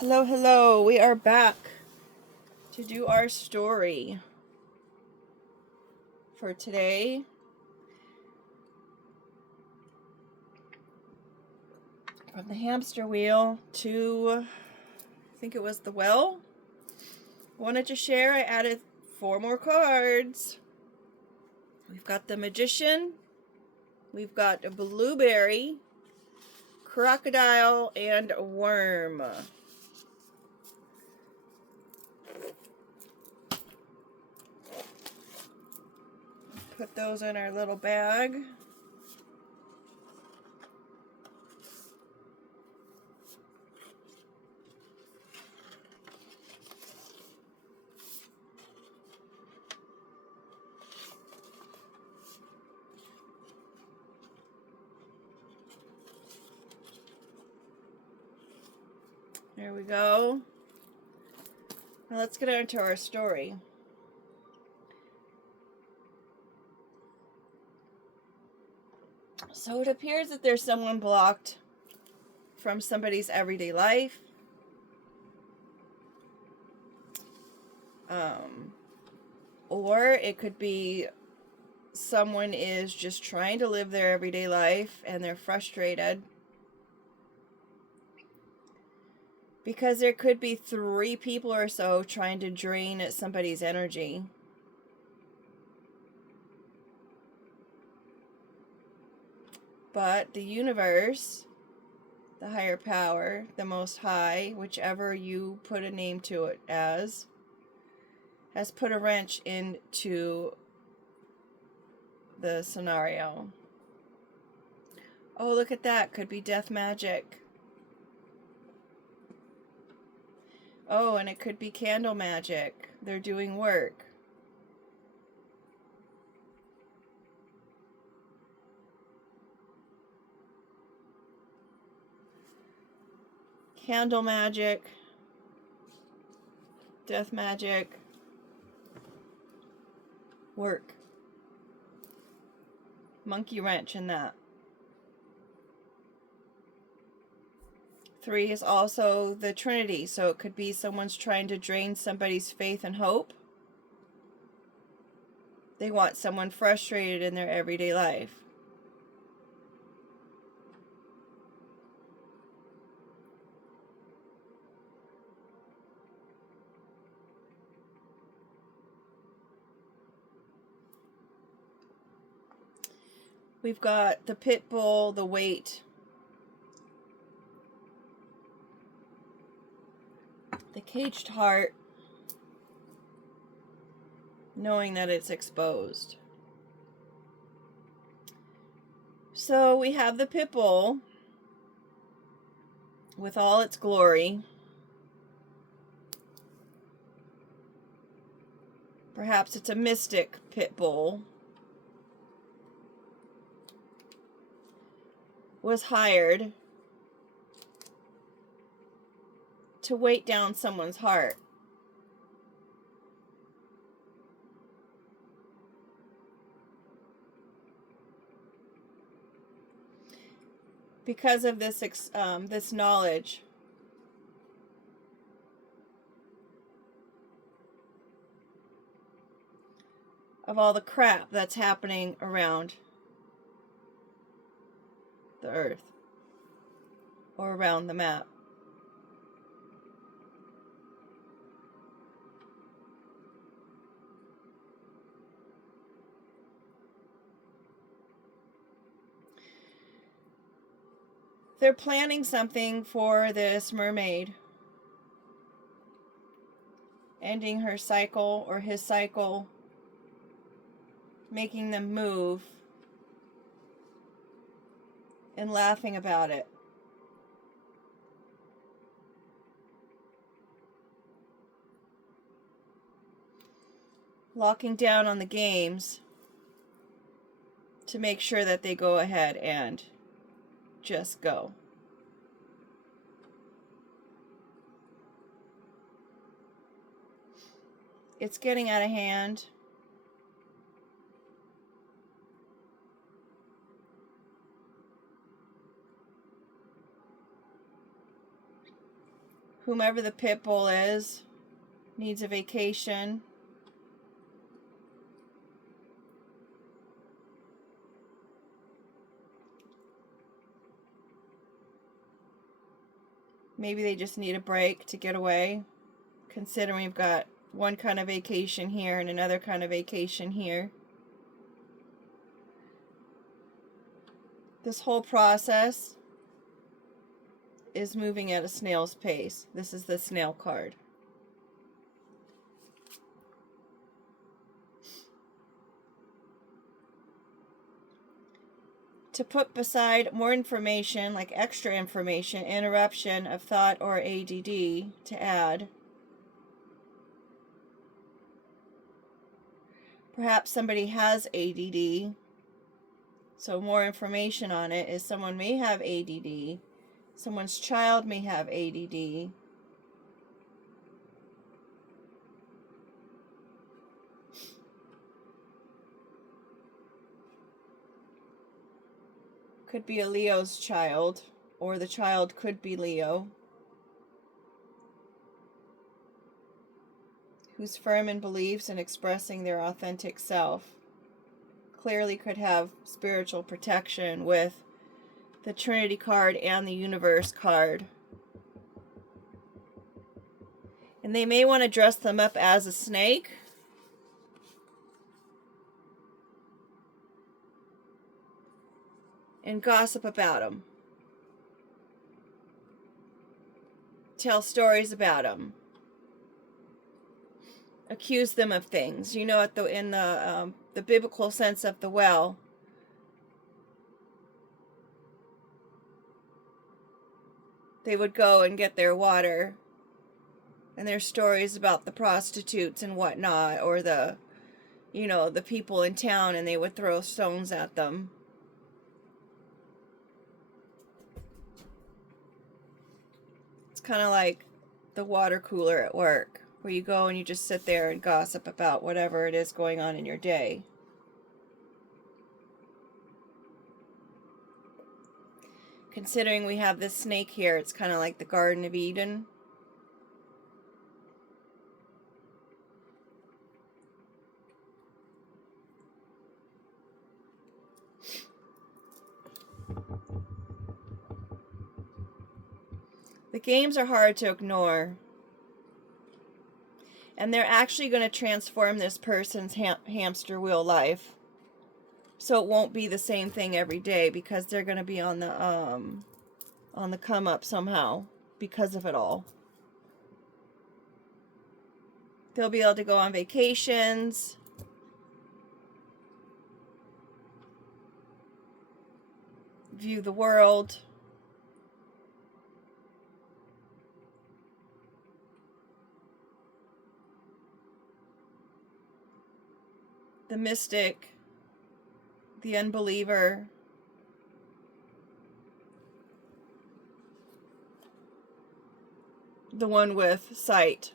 Hello, hello. We are back to do our story for today. From the hamster wheel to, I think it was the well. Wanted to share, I added 4 more cards. We've got the magician, we've got a blueberry, crocodile, and a worm. Put those in our little bag. There we go. Now let's get into our story. So it appears that there's someone blocked from somebody's everyday life. Or it could be someone is just trying to live their everyday life and they're frustrated. Because there could be 3 people or so trying to drain somebody's energy. But the universe, the higher power, the Most High, whichever you put a name to it as, has put a wrench into the scenario. Oh, look at that. Could be death magic. Oh, and it could be candle magic. They're doing work. Candle magic. Death magic. Work. Monkey wrench in that. 3 is also the Trinity, so it could be someone's trying to drain somebody's faith and hope. They want someone frustrated in their everyday life. We've got the pit bull, the weight, the caged heart, knowing that it's exposed. So we have the pit bull with all its glory. Perhaps it's a mystic pit bull. Was hired to weight down someone's heart. Because of this knowledge. Of all the crap that's happening around the earth or around the map. They're planning something for this mermaid, ending her cycle or his cycle, making them move and laughing about it. Locking down on the games to make sure that they go ahead and just go. It's getting out of hand. Whomever the pit bull is needs a vacation. Maybe they just need a break to get away, considering we've got one kind of vacation here and another kind of vacation here. This whole process is moving at a snail's pace. This is the snail card. To put beside more information, like extra information, interruption of thought, or ADD, to add. Perhaps somebody has ADD, so more information on it is someone may have ADD, someone's child may have ADD. Could be a Leo's child, or the child could be Leo, who's firm in beliefs and expressing their authentic self. Clearly could have spiritual protection with the Trinity card and the Universe card. And they may want to dress them up as a snake. And gossip about them. Tell stories about them. Accuse them of things. You know, in the biblical sense of the well, they would go and get their water, and there's stories about the prostitutes and whatnot, or the people in town, and they would throw stones at them. It's kind of like the water cooler at work, where you go and you just sit there and gossip about whatever it is going on in your day. Considering we have this snake here, it's kind of like the Garden of Eden. The games are hard to ignore. And they're actually going to transform this person's hamster wheel life. So it won't be the same thing every day, because they're going to be on the come up somehow because of it all. They'll be able to go on vacations. View the world. The mystic, the unbeliever, the one with sight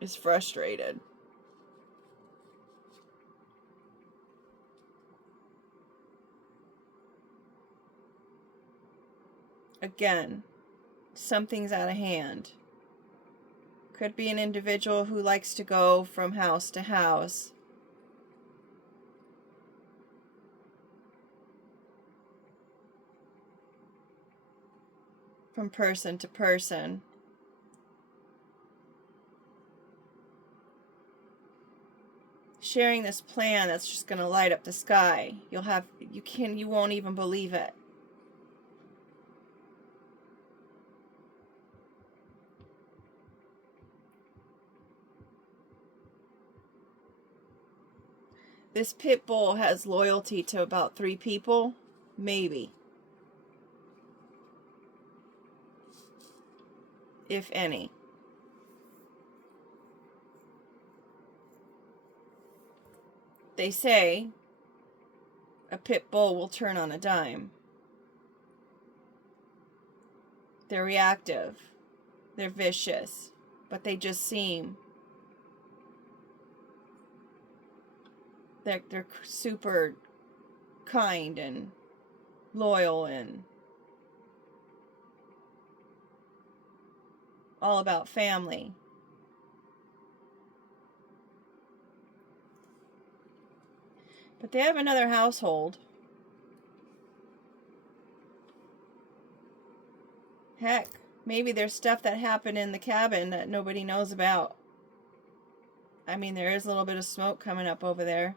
is frustrated. Again, something's out of hand. Could be an individual who likes to go from house to house. From person to person. Sharing this plan that's just going to light up the sky. You won't even believe it. This pit bull has loyalty to about 3 people, maybe. If any. They say a pit bull will turn on a dime. They're reactive. They're vicious. But they just seem... They're super kind and loyal and all about family. But they have another household. Heck, maybe there's stuff that happened in the cabin that nobody knows about. I mean, there is a little bit of smoke coming up over there.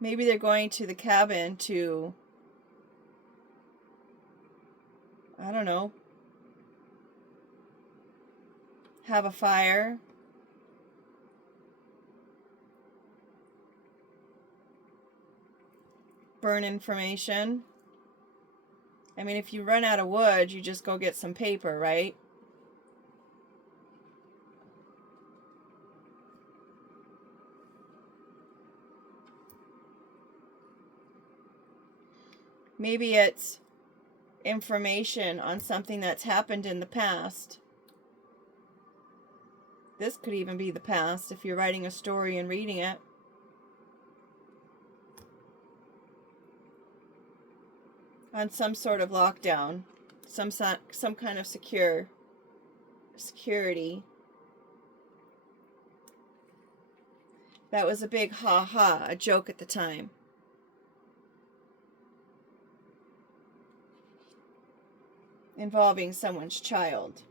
Maybe they're going to the cabin to, I don't know, have a fire. Burn information. I mean, if you run out of wood, you just go get some paper, right? Maybe it's information on something that's happened in the past. This could even be the past if you're writing a story and reading it. On some sort of lockdown, some kind of security. That was a big ha-ha, a joke at the time. Involving someone's child.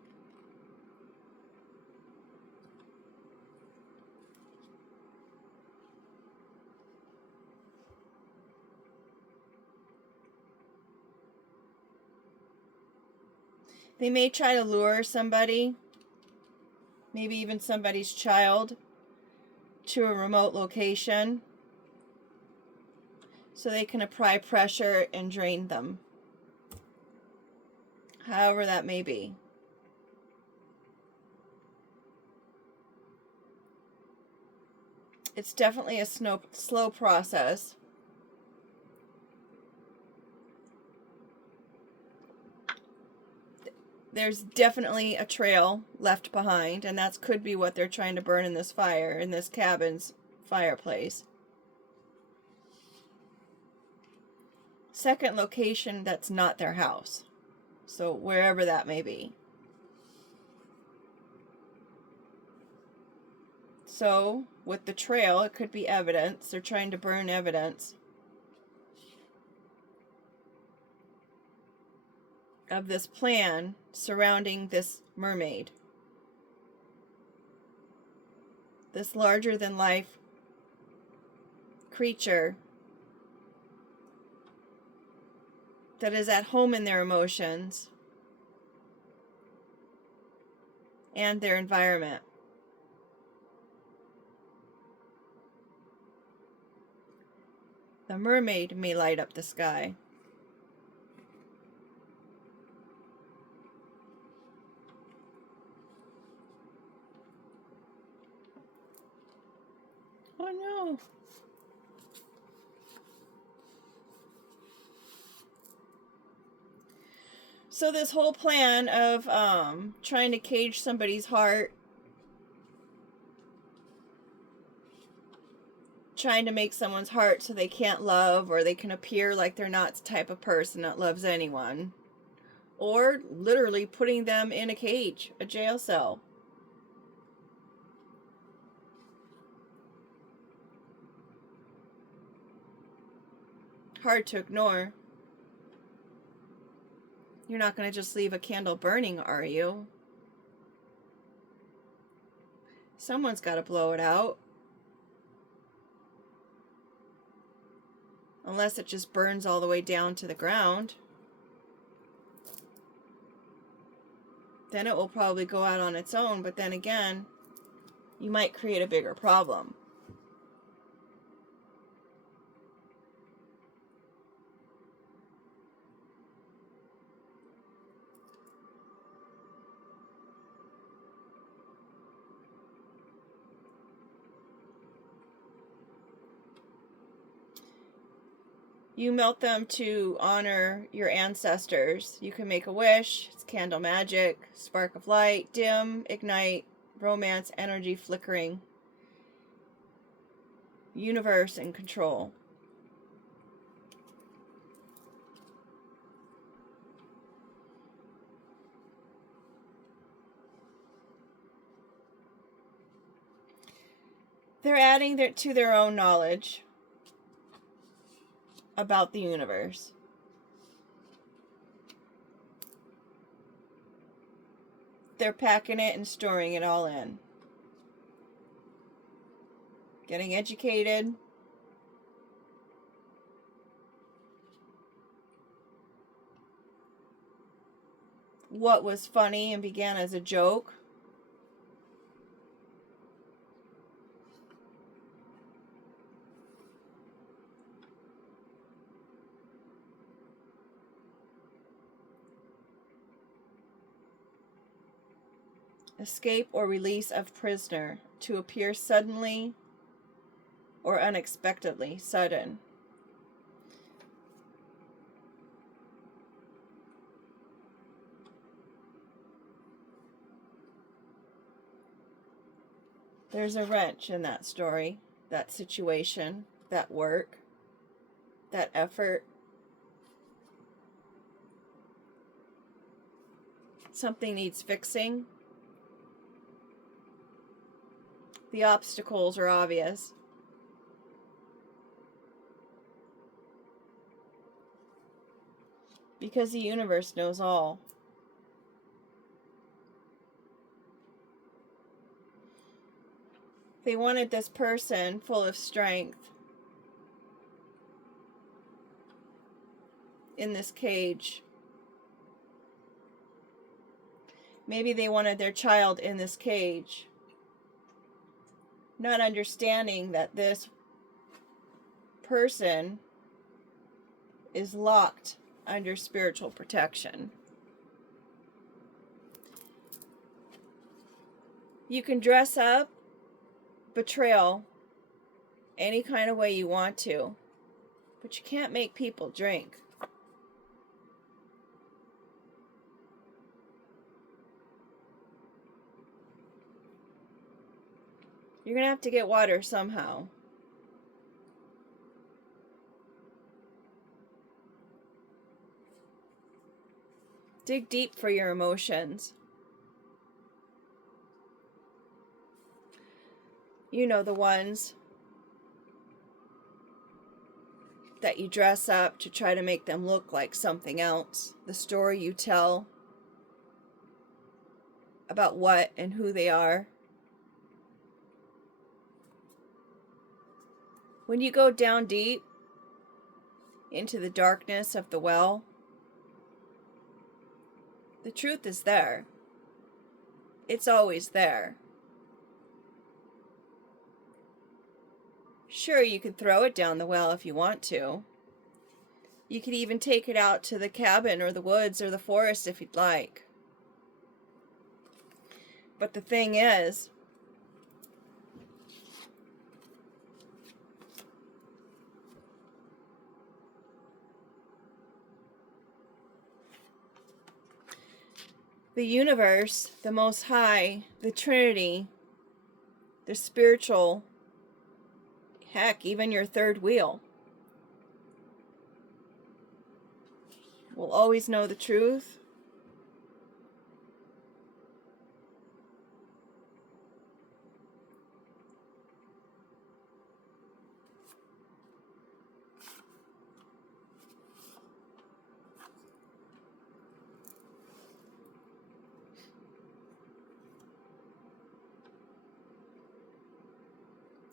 They may try to lure somebody, maybe even somebody's child, to a remote location so they can apply pressure and drain them. However that may be. It's definitely a slow process. There's definitely a trail left behind, and that could be what they're trying to burn in this fire, in this cabin's fireplace. Second location that's not their house. So wherever that may be. So with the trail, it could be evidence. They're trying to burn evidence of this plan surrounding this mermaid. This larger than life creature that is at home in their emotions and their environment. The mermaid may light up the sky. Oh no. So this whole plan of trying to cage somebody's heart, trying to make someone's heart so they can't love, or they can appear like they're not the type of person that loves anyone, or literally putting them in a cage, a jail cell. Hard to ignore. You're not going to just leave a candle burning, are you? Someone's got to blow it out. Unless it just burns all the way down to the ground. Then it will probably go out on its own, but then again, you might create a bigger problem. You melt them to honor your ancestors. You can make a wish. It's candle magic, spark of light, dim, ignite, romance, energy flickering, universe and control. They're adding to their own knowledge about the universe. They're packing it and storing it all in. Getting educated. What was funny and began as a joke escape or release of prisoner, to appear suddenly or unexpectedly, sudden. There's a wrench in that story, that situation, that work, that effort. Something needs fixing. The obstacles are obvious. Because the universe knows all. They wanted this person full of strength in this cage. Maybe they wanted their child in this cage, not understanding that this person is locked under spiritual protection. You can dress up betrayal any kind of way you want to, but you can't make people drink. You're going to have to get water somehow. Dig deep for your emotions. You know, the ones that you dress up to try to make them look like something else. The story you tell about what and who they are. When you go down deep into the darkness of the well, the truth is there. It's always there. Sure, you can throw it down the well if you want to. You could even take it out to the cabin or the woods or the forest if you'd like. But the thing is, the universe, the Most High, the Trinity, the spiritual, heck, even your third wheel, will always know the truth.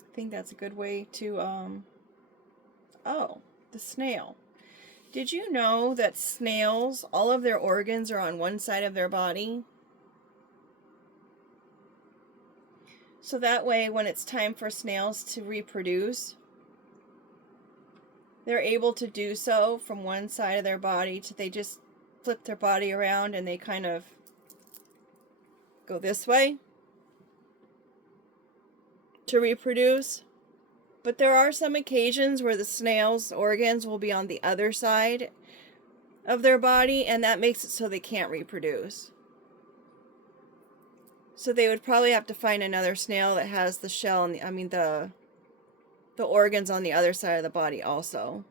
I think that's a good way to, oh, the snail. Did you know that snails, all of their organs are on one side of their body? So that way, when it's time for snails to reproduce, they're able to do so from one side of their body. They just flip their body around and they kind of go this way to reproduce. But there are some occasions where the snail's organs will be on the other side of their body, and that makes it so they can't reproduce. So they would probably have to find another snail that has the shell and the organs on the other side of the body also.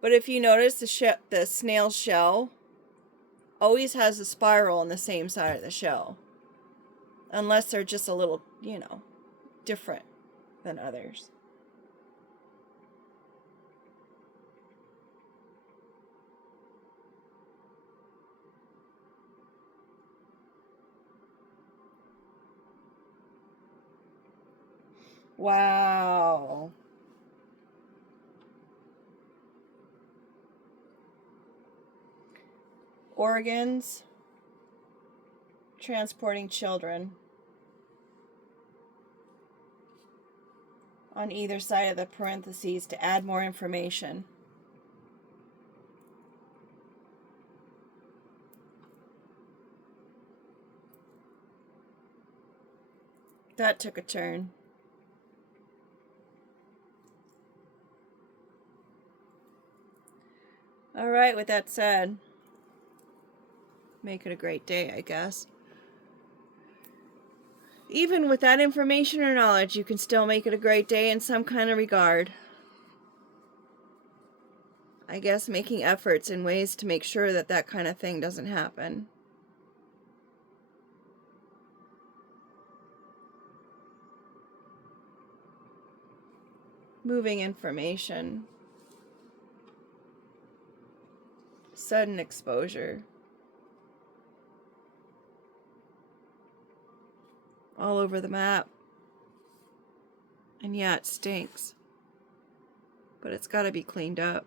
But if you notice, the snail's shell always has a spiral on the same side of the shell. Unless they're just a little, different than others. Wow. Organs transporting children on either side of the parentheses to add more information. That took a turn. All right, with that said, make it a great day, I guess. Even with that information or knowledge, you can still make it a great day in some kind of regard. I guess making efforts in ways to make sure that that kind of thing doesn't happen. Moving information. Sudden exposure. All over the map. And yeah, it stinks. But it's got to be cleaned up.